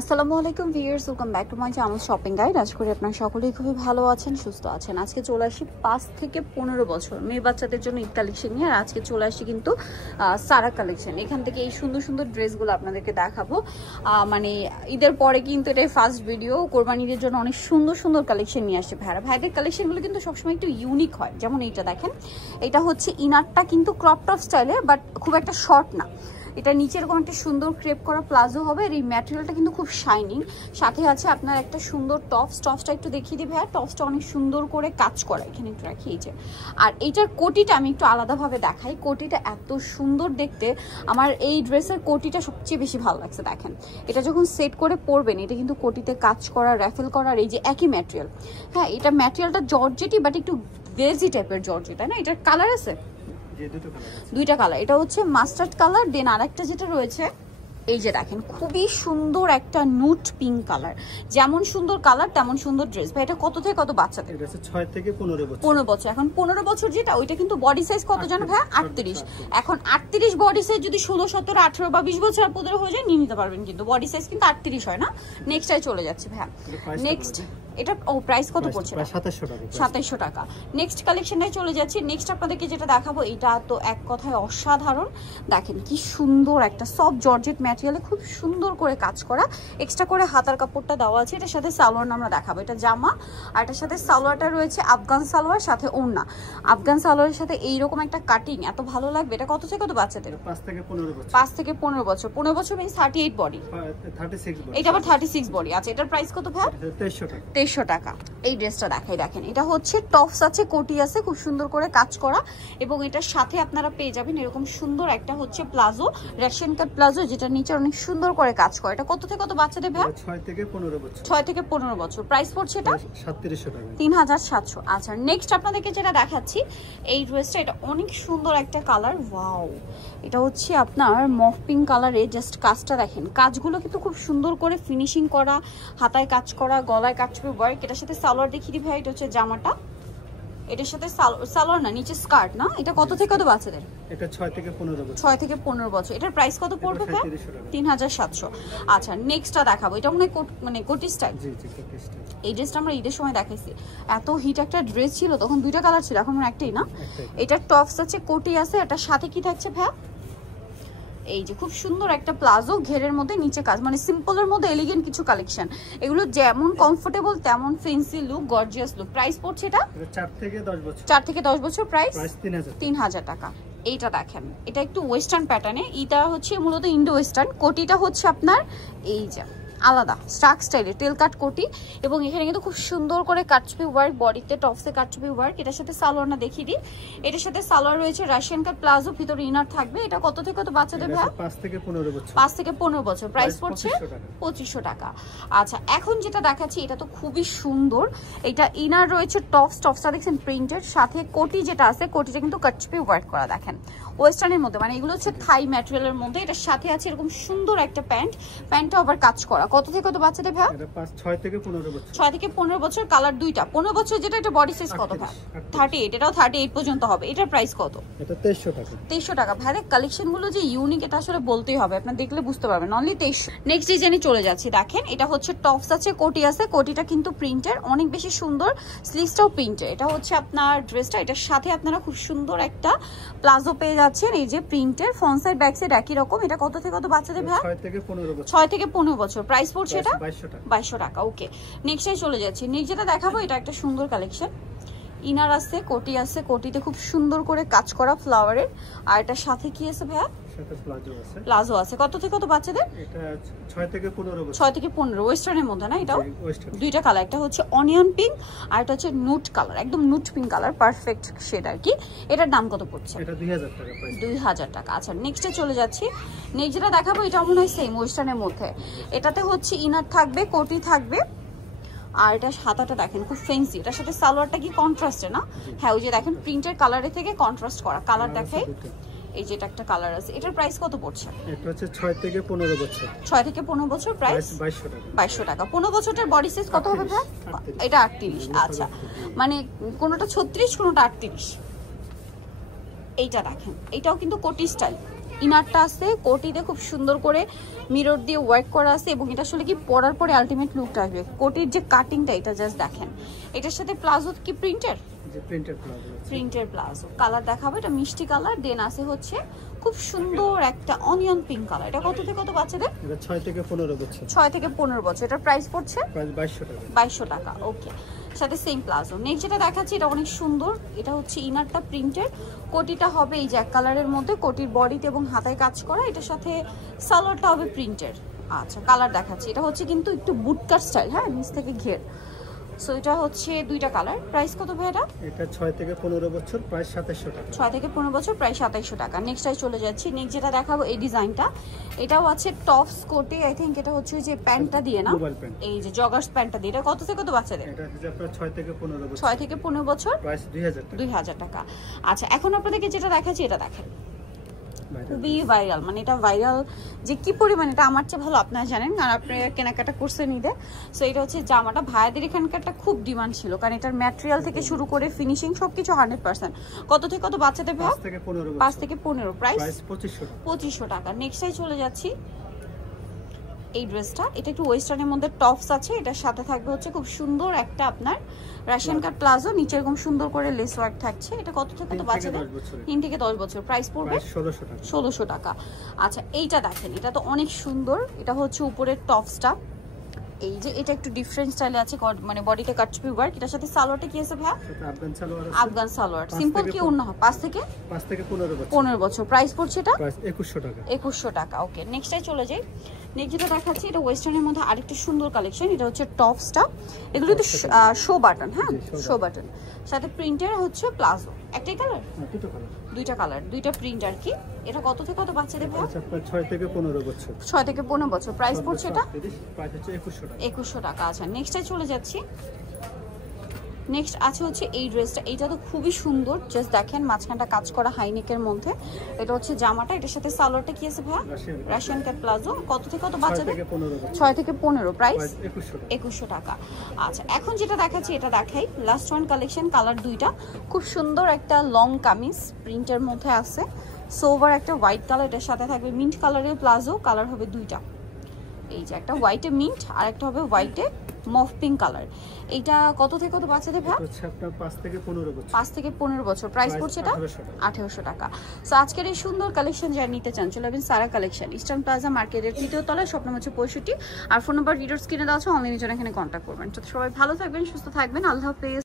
আসসালামু আলাইকুম viewers, welcome back to my channel shopping guide. আশা করি আপনারা সকলেই খুবই ভালো আছেন, সুস্থ আছেন। আজকে চলে আসি 5 থেকে 15 বছর মেয়ে বাচ্চাদের জন্য ঈদ কালেকশন নিয়ে। আর আজকে চলে আসি কিন্তু সারা কালেকশন। এখান থেকে এই সুন্দর সুন্দর ড্রেসগুলো আপনাদেরকে দেখাবো। মানে ঈদের পরে কিন্তু এটাই ফার্স্ট ভিডিও। কোরবানি ঈদের জন্য অনেক সুন্দর সুন্দর কালেকশন নিয়ে আসছে ভাইরা। ভাইদের কালেকশনগুলো কিন্তু সবসময় একটু ইউনিক হয়। যেমন এইটা দেখেন, এটা হচ্ছে ইনারটা কিন্তু ক্রপ টপ স্টাইলে, বাট খুব একটা শর্ট না। এটা নিচে এরকম একটা সুন্দর ক্রেপ করা প্লাজো হবে। আর এই ম্যাটেরিয়ালটা কিন্তু খুব শাইনিং। সাথে আছে আপনার একটা সুন্দর টপসটা একটু দেখিয়ে দিই ভাইয়া। টপসটা অনেক সুন্দর করে কাজ করা, এখানে একটু রাখি এই যে। আর এইটার কোটিটা আমি একটু আলাদাভাবে দেখাই। কোটিটা এত সুন্দর দেখতে, আমার এই ড্রেসের কোটিটা সবচেয়ে বেশি ভালো লাগছে। দেখেন, এটা যখন সেট করে পরবেন, এটা কিন্তু কোটিতে কাজ করা, র্যাফেল করার এই যে একই ম্যাটেরিয়াল। হ্যাঁ, এটা ম্যাটেরিয়ালটা জর্জেটি, বাট একটু গ্লেজি টাইপের জর্জেটা না। এটার কালার আছে দুইটা কালার। এটা হচ্ছে মাস্টার্ড কালার, দেন আরেকটা যেটা রয়েছে এই যে দেখেন, খুবই সুন্দর একটা নুট পিঙ্ক কালার। যেমন সুন্দর কালার তেমন সুন্দর ড্রেস। ভাই এটা কত থেকে কত বাচ্চাদের? 6 থেকে 15 বছর। 15 বছর। এখন 15 বছর যেটা, ওইটা কিন্তু বডি সাইজ কত জানো ভাই? 38। এখন 38 বডি সাইজ যদি 16, 17, 18 বা 20 বছর আর 15 হয়ে যায়, নিয়ে নিতে পারবেন। কিন্তু বডি সাইজ কিন্তু 38 হয় না। নেক্সটে চলে যাচ্ছে ভাই। নেক্সট এটা প্রাইস কত পড়ছে? 2700 টাকা। নেক্সট কালেকশনে চলে যাচ্ছি। নেক্সট আপনাদেরকে যেটা দেখাবো, এটা তো এক কথায় অসাধারণ। দেখেন কি সুন্দর একটা সফট জর্জেট ম্যাটেরিয়ালে খুব সুন্দর করে কাজ করা। এক্সট্রা করে হাতার কাপড়টা দেওয়া আছে। এটার সাথে সালোয়ার আমরা দেখাবো। এটা জামা, আর এটার সাথে সালোয়ারটা রয়েছে আফগান সালোয়ার, সাথে ওড়না। আফগান সালোয়ারের সাথে এইরকম একটা কাটিং এত ভালো লাগবে। এটা কত থেকে কত বাচ্চাদের? 5 থেকে 15 বছর। 5 থেকে 15 বছর। 15 বছর মিন্স 38 বডি, 36 বডি। এটা আবার 36 বডি। আচ্ছা, এটার প্রাইস কত ভাই? 2300 টাকা। 2300 টাকা। এই ড্রেসটা দেখাই, দেখেন এটা হচ্ছে টপস আছে, কোটি আছে, খুব সুন্দর করে কাজ করা। এবং এটার সাথে আপনারা পেয়ে যাবেন এরকম সুন্দর একটা হচ্ছে প্লাজো, রেশন কাট প্লাজো, যেটা নিচে অনেক সুন্দর করে কাজ করে। এটা কত থেকে কত বাচ্চাদের ভাই? 6 থেকে 15 বছর। 6 থেকে 15 বছর। প্রাইস পড়ছে এটা 3700 টাকা। 3700। আচ্ছা, নেক্সট আপনাদেরকে যেটা দেখাচ্ছি এই ড্রেসটা, এটা অনেক সুন্দর একটা কালার। ওয়াও, এটা হচ্ছে আপনার মফ পিঙ্ক কালারে। জাস্ট কাজটা দেখেন, কাজগুলো কিন্তু খুব সুন্দর করে ফিনিশিং করা, হাতায় কাজ করা, গলায় কাজ করে ওয়ার্ক। এটার সাথে সালোয়ার দেখিয়ে দিই ভাই। এটা হচ্ছে জামাটা, এটার সাথে সালোয়ার না, নিচে স্কার্ট না। এটা কত থেকে কত বাচ্চাদের? এটা 6 থেকে 15 বছর। 6 থেকে 15 বছর। এটার প্রাইস কত পড়বে ভাই? 3700। আচ্ছা, নেক্সটটা দেখাবো। এটা মানে কোটি স্টাইল। জি জি, কোটি স্টাইল। এই ড্রেসটা আমরা ঈদের সময় দেখাইছি। এত হিট একটা ড্রেস ছিল তখন, দুইটা কালার ছিল, এখন একটাই না। এটার টপস আছে, কোটি আছে, এটার সাথে কি থাকছে ভাই? এই যে খুব সুন্দর একটা প্লাজো, ঘেরের মধ্যে নিচে কাজ, মানে সিম্পলের মধ্যে এলিগেন্ট কিছু কালেকশন। এগুলো যেমন কমফোর্টেবল তেমন fancy look, gorgeous look. Price পড়ছে এটা 4 থেকে 10 বছর। 4 থেকে 10 বছর। প্রাইস 3000 টাকা। এইটা দেখেন, এটা একটু ওয়েস্টার্ন প্যাটার্নে। এটা হচ্ছে মূলত ইন্ডো ওয়েস্টার্ন। কোটিটা হচ্ছে আপনার এই যে আলাদা স্টাক স্টাইলে টেল কাট কোটি। এবং এখানে কিন্তু খুব সুন্দর করে কাটছবি ওয়ার্ক, বডিতে টপসে কাটছবি ওয়ার্ক। এটার সাথে সালোয়ার না দেখিয়ে দিই। এটার সাথে সালোয়ার রয়েছে রাশিয়ান কাট প্লাজো, ভিতরে ইনার থাকবে। এটা কত থেকে কত বাচ্চাদের ভাই? 5 থেকে 15 বছর। 5 থেকে 15 বছর। প্রাইস পড়ছে 2500 টাকা। আচ্ছা, এখন যেটা দেখাচ্ছি এটা তো খুবই সুন্দর। এটা ইনার রয়েছে টপসটা দেখছেন প্রিন্টেড, সাথে কোটি যেটা আছে, কোটিটা কিন্তু কাটছবি ওয়ার্ক করা। দেখেন ওয়েস্টার্নের মধ্যে, মানে এগুলো হচ্ছে থাই ম্যাটেরিয়ালের মধ্যে। এটার সাথে আছে এরকম সুন্দর একটা প্যান্টটা আবার কাজ করা। কত থেকে কত বাচ্চাদের ভাই? এটা 6 থেকে 15 বছর। 6 থেকে 15 বছর। কালার দুইটা। 15 বছর যেটা, এটা বডি সাইজ কত ভাই? 38। এটাও 38 পর্যন্ত হবে। এটার প্রাইস কত? এটা 2300 টাকা। 2300 টাকা। ভাই কালেকশন গুলো যে ইউনিক, এটা আসলে বলতেই হবে, আপনারা দেখলে বুঝতে পারবেন। অনলি 2300। নেক্সট ডিজাইনে চলে যাচ্ছি। দেখেন এটা হচ্ছে টপস আছে, কোটি আছে। কোটিটা কিন্তু প্রিন্টের, অনেক বেশি সুন্দর। স্লিভসটাও প্রিন্টের। এটা হচ্ছে আপনার ড্রেসটা। এটার সাথে আপনারা খুব সুন্দর একটা প্লাজো পেয়ে যাচ্ছেন, এই যে প্রিন্টের। ফ্রন্ট সাইড ব্যাক সাইড একই রকম। এটা কত থেকে কত বাচ্চাদের ভাই? 6 থেকে 15 বছর। 6 থেকে 15 বছর। প্রাইস পড়ছে এটা 2200 টাকা। ওকে, নেক্সটে চলে যাচ্ছি। নেক্সট যেটা দেখাবো, এটা একটা সুন্দর কালেকশন। ইনার আছে, কোটি আছে, কোটিতে খুব সুন্দর করে কাজ করা ফ্লাওয়ারের। আর এটার সাথে কি আছে ভাইয়া? সাথে প্লাজো আছে। কত থেকে কত বাচ্চাদের? এটা 6 থেকে 15 বছর। 6 থেকে 15। ওয়েস্টার্নের মধ্যে না এটাও? ওয়েস্টার্ন। দুইটা কালার, একটা হচ্ছে অনিয়ন পিঙ্ক আর এটা হচ্ছে নুট কালার, একদম নুট পিঙ্ক কালার, পারফেক্ট শেড আর কি। এটার দাম কত পড়ছে? এটা 2000 টাকা প্রাইস। 2000 টাকা। আচ্ছা, নেক্সটে চলে যাচ্ছি। নেক্সট যেটা দেখাবো, এটা মনে হয় সেম ওয়েস্টার্নের মধ্যে। এটাতে হচ্ছে ইনার থাকবে, কোটি থাকবে। আর এটা হাতাটা দেখেন খুব ফেন্সি। এটার সাথে সালোয়ারটা কি কন্ট্রাস্টে না? হ্যাঁ, ওই যে দেখেন প্রিন্টের কালারে থেকে কন্ট্রাস্ট করা কালার দেখাই। এই যে এটা একটা কালার আছে। এটার প্রাইস কত পড়ছে? এটা হচ্ছে 6 থেকে 15 বছর। 6 থেকে 15 বছর। প্রাইস 2200 টাকা। 2200 টাকা। 15 বছরের বডি সাইজ কত হবে ভাই? এটা 38। আচ্ছা, মানে কোনোটা 36, কোনোটা 38। এইটা দেখেন, এটাও কিন্তু কোটি স্টাইল। ইনারটা আছে কোটিতে খুব সুন্দর করে মিরর দিয়ে ওয়ার্ক করা আছে এবং এটা আসলে কি পরার পরে আলটিমেট লুকটা আসবে। কোটির যে কাটিংটা এটা জাস্ট দেখেন। এটার সাথে প্লাজো কি প্রিন্টের, প্রিন্টের প্লাজো কালার দেখাবো। এটা মিষ্টি কালার, দেন আছে হচ্ছে খুব সুন্দর একটা অনিয়ন পিঙ্ক কালার। এটা কত থেকে কত বাচ্চাদের? এটা 6 থেকে 15 বছর। 6 থেকে 15 বছর। এটার প্রাইস পড়ছে প্রাইস 2200 টাকা। 2200 টাকা। ওকে, সাথে সেম প্লাজো। নেক্সট যেটা দেখাচ্ছি এটা অনেক সুন্দর। এটা হচ্ছে ইনারটা প্রিন্টের, কোটিটা হবে এই যে এক কালারের মধ্যে, কোটির বডিতে এবং হাতায় কাজ করা। এটার সাথে সালোয়ারটা হবে প্রিন্টের। আচ্ছা, কালার দেখাচ্ছি। এটা হচ্ছে কিন্তু একটু বুটকার স্টাইল, হ্যাঁ, নিচ থেকে ঘের। সো এটা হচ্ছে দুইটা কালার। প্রাইস কত ভাই এটা? এটা 6 থেকে 15 বছর, প্রাইস 2700 টাকা। 6 থেকে 15 বছর, প্রাইস 2700 টাকা। নেক্সটটাই চলে যাচ্ছি। নেক্সট যেটা দেখাবো এই ডিজাইনটা, এটাও আছে টপস কোটে। আই থিংক এটা হচ্ছে যে প্যান্টটা দিয়ে না, এই যে জগার্স প্যান্টটা দিয়ে। এটা কত থেকে কত বাচ্চাদের? এটা হচ্ছে আপনার 6 থেকে 15 বছর। 6 থেকে 15 বছর, প্রাইস 2000 টাকা। 2000 টাকা। আচ্ছা, এখন আপনাদেরকে যেটা দেখাচ্ছি এটা দেখেন, খুবই ভাইরাল। মানে এটা ভাইরাল যে কি পরিমাণ, এটা আমার চেয়ে ভালো আপনারা জানেন, কারণ আপনি কেনাকাটা করছেন ঈদে। সো এটা হচ্ছে জামাটা ভাইয়াদের এখানকারটা খুব ডিমান্ড ছিল, কারণ এটার ম্যাটেরিয়াল থেকে শুরু করে ফিনিশিং সবকিছু 100%। কত থেকে কত বাচ্চাদের ভাই? 5 থেকে 15 বছর। 5 থেকে 15, প্রাইস 2500 টাকা। 2500 টাকা। নেক্সটটাই চলে যাচ্ছি। এই ড্রেসটা, এটা একটু ওয়েস্টার্নের মধ্যে টপস আছে, এটার সাথে থাকবে হচ্ছে খুব সুন্দর একটা আপনার রাশিয়ান কাট প্লাজো, নিচে এরকম সুন্দর করে লেস ওয়ার্ক থাকছে। এটা কত থেকে কত বাচ্চাদের? 3 থেকে 10 বছর। প্রাইস পড়বে 1600 টাকা। 1600 টাকা। আচ্ছা, এইটা দেখেন, এটা তো অনেক সুন্দর। এটা হচ্ছে উপরের টপসটা, এই যে এটা একটু ডিফারেন্ট স্টাইলে আছে, মানে বডিতে কাটছবি ওয়ার্ক। এটার সাথে সালোয়ারটা কি আছে ভাই? সেটা আফগান সালোয়ার আছে। আফগান সালোয়ার, সিম্পল কি অন্য? 5 থেকে 15 বছর। 15 বছর। প্রাইস পড়ছে এটা প্রাইস 2100 টাকা। 2100 টাকা। ওকে, নেক্সটটাই চলে যাই। নেক্সট যেটা দেখাচ্ছি এটা ওয়েস্টার্নের মধ্যে আরেকটা সুন্দর কালেকশন। এটা হচ্ছে টপসটা, এগুলো তো শো বাটন, হ্যাঁ, শো বাটন, সাথে প্রিন্টের হচ্ছে প্লাজো। একটাই কালার? দুইটা কালার, দুইটা প্রিন্ট আর কি। এটা কত থেকে কত বাচ্চাদের ভাই? আচ্ছা, আপনার 6 থেকে 15 বছর। 6 থেকে 15 বছর। প্রাইস পড়ছে এটা প্রাইস হচ্ছে 2100 টাকা। 2100 টাকা। আচ্ছা, নেক্সটটাই চলে যাচ্ছি। নেক্সট আছে হচ্ছে এই ড্রেসটা, এইটা তো খুবই সুন্দর। জাস্ট দেখেন মাঝখানটা কাজ করা হাইনেকের মধ্যে। এটা হচ্ছে জামাটা, এটার সাথে সালোয়ারটা কি আছে ভাই? রাশিয়ান কাট প্লাজো। কত থেকে কত বাচ্চাদের? 6 থেকে 15। প্রাইস 2100 টাকা। আচ্ছা, এখন যেটা দেখাচ্ছি এটা দেখাই, লাস্ট ওয়ান কালেকশন। কালার দুইটা, খুব সুন্দর একটা লং কামিজ প্রিন্টের মধ্যে আছে, সোভার একটা হোয়াইট কালার। এটার সাথে থাকবে মিন্ট কালারের প্লাজো। কালার হবে দুইটা, এই যে একটা হোয়াইটে মিন্ট আর একটা হবে হোয়াইটে মফ পিঙ্ক কালার। এইটা কত থেকে কত বাচ্চাদের ভাই? হচ্ছে আপনার 5 থেকে 15 বছর। 5 থেকে 15 বছর। প্রাইস পড়ছে এটা 1800 টাকা। সো আজকের এই সুন্দর কালেকশন যারা নিতে চান চলে যাবেন সারা কালেকশন, ইস্টার্ন প্লাজা মার্কেটের 3য় তলায়, শপ নম্বর হচ্ছে 65। আর ফোন নাম্বার ভিডিওর স্ক্রিনে দেওয়া আছে, অনলাইনে জন্য এখানে কন্ট্যাক্ট করবেন। তো সবাই ভালো থাকবেন, সুস্থ থাকবেন, আল্লাহ হাফেজ।